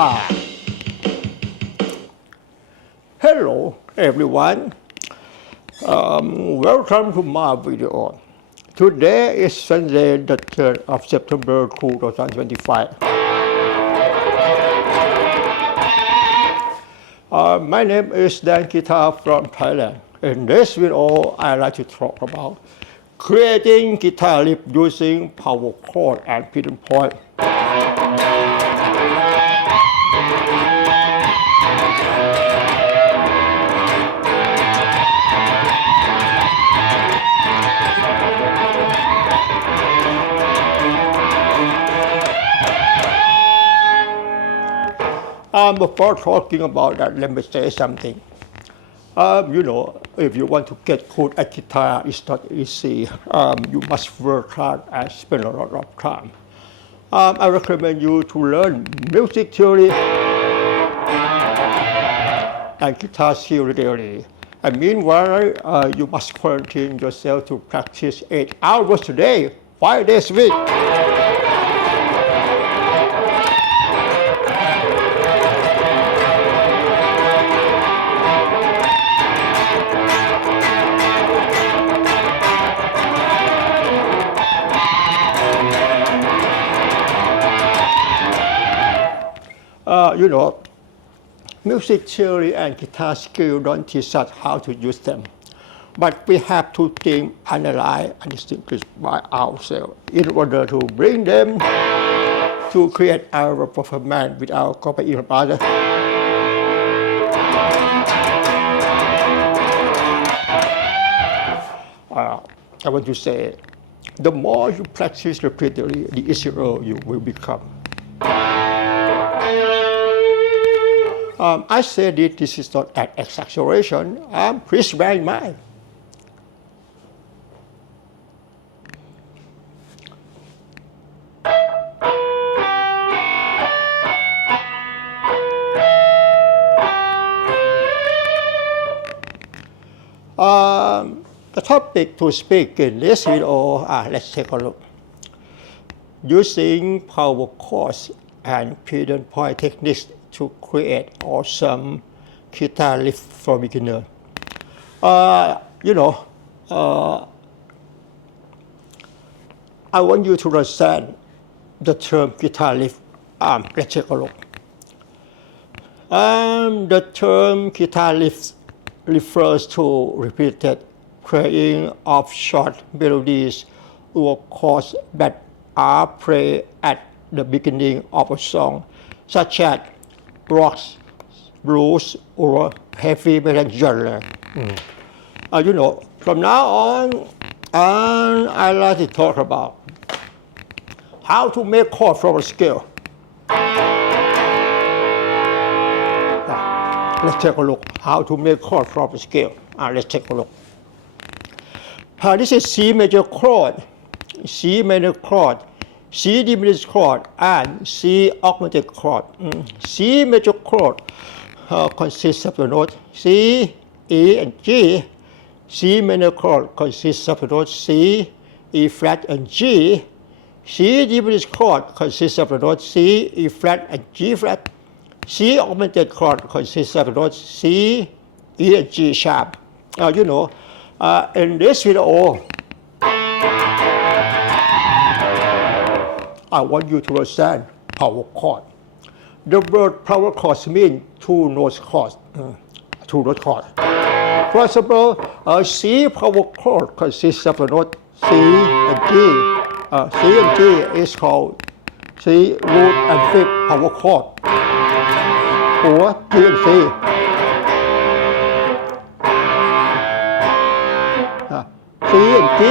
Ah. Hello everyone, welcome to my video. Today is Sunday the 3rd of September 2025. My name is Dan Guitar from Thailand. In this video, I'd like to talk about creating guitar riff using power chord and pidgin point. Before talking about that, let me say something. If you want to get good at guitar, it's not easy. You must work hard and spend a lot of time. I recommend you to learn music theory and guitar theory. And meanwhile, you must quarantine yourself to practice 8 hours a day, 5 days a week. Music theory and guitar skill don't teach us how to use them. But we have to think, analyze, and distinguish by ourselves in order to bring them to create our performance without copying others. I want to say, the more you practice repeatedly, the easier you will become. I said this is not an exaggeration. Please bear in mind. The topic to speak in this video, let's take a look. Using power chords and pidgin point techniques to create awesome guitar riff for beginner. I want you to understand the term guitar riff. Let's take a look. The term guitar riff refers to repeated playing of short melodies or chords that are played at the beginning of a song, such as rock, blues, or heavy metal genre. From now on, I'd like to talk about how to make chords from a scale. Let's take a look how to make chords from a scale. Let's take a look. This is C major chord, C minor chord, C diminished chord, and C augmented chord. C major chord consists of the notes C, E, and G. C minor chord consists of the notes C, E flat, and G. C diminished chord consists of the notes C, E flat, and G flat. C augmented chord consists of the notes C, E, and G sharp. In this video, I want you to understand power chord. The word power chords means two note chords. For example, C power chord consists of the note C and G. C and G is called C root and fifth power chord, or G and C. C and G.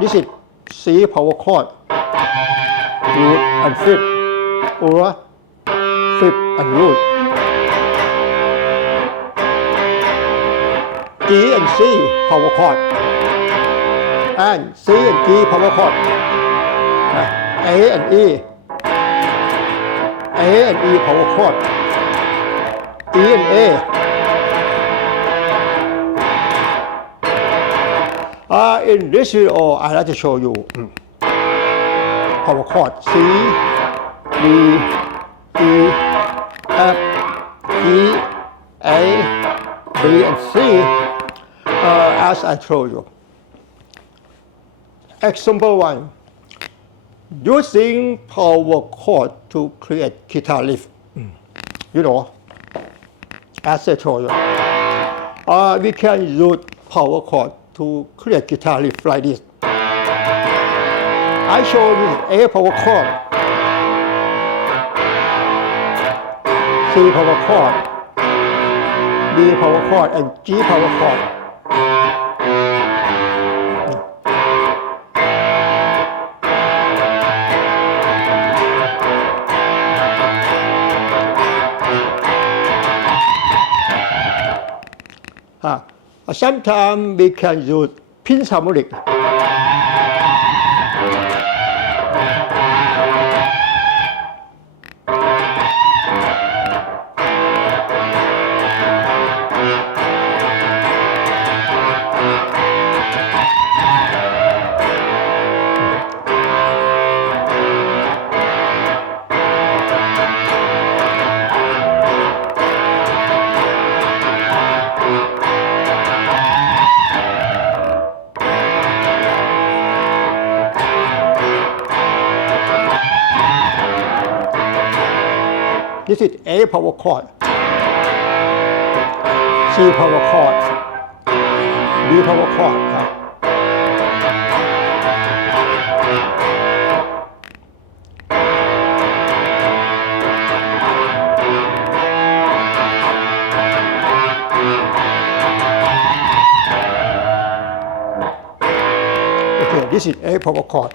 This is C power chord, root and fifth, or fifth and root. G and C power chord, and C and G power chord. A and E, A and E power chord, E and A. In this video, I'd like to show you power chord C, D, E, F, G, A, B, and C, as I told you. Example 1. Using power chord to create guitar riff. You know, as I told you, we can use power chord to create guitar riff like this. I show you A power chord, C power chord, D power chord, and G power chord. Sometimes we can use pinch harmonic. This is A power chord, C power chord, D power chord. Okay, this is A power chord.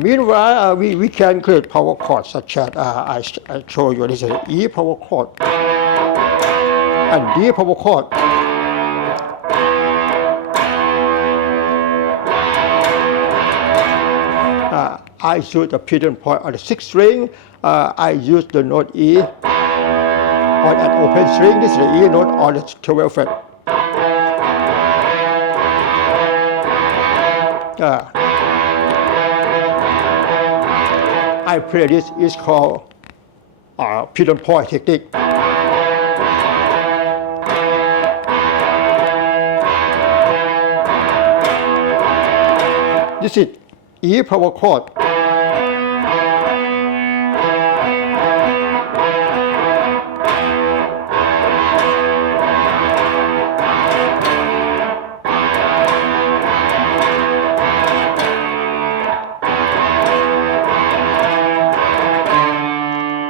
Meanwhile, we can create power chords such as I show you. This is E power chord and D power chord. I use the pedal point on the 6th string. I use the note E on an open string. This is the E note on the 12th fret. I play this is called pedal point technique. This is E power chord.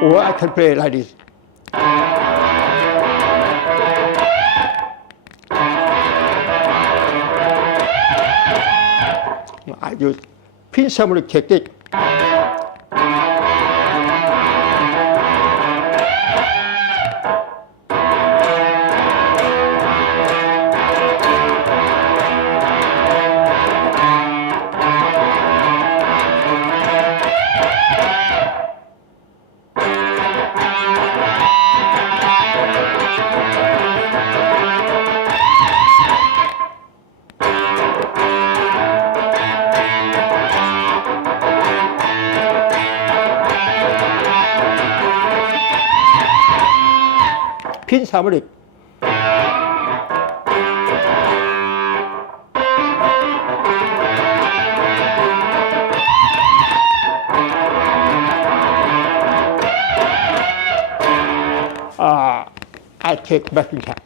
Or I can play like this. I use pinch harmonic technique. Pinch harmonic. I take backing track.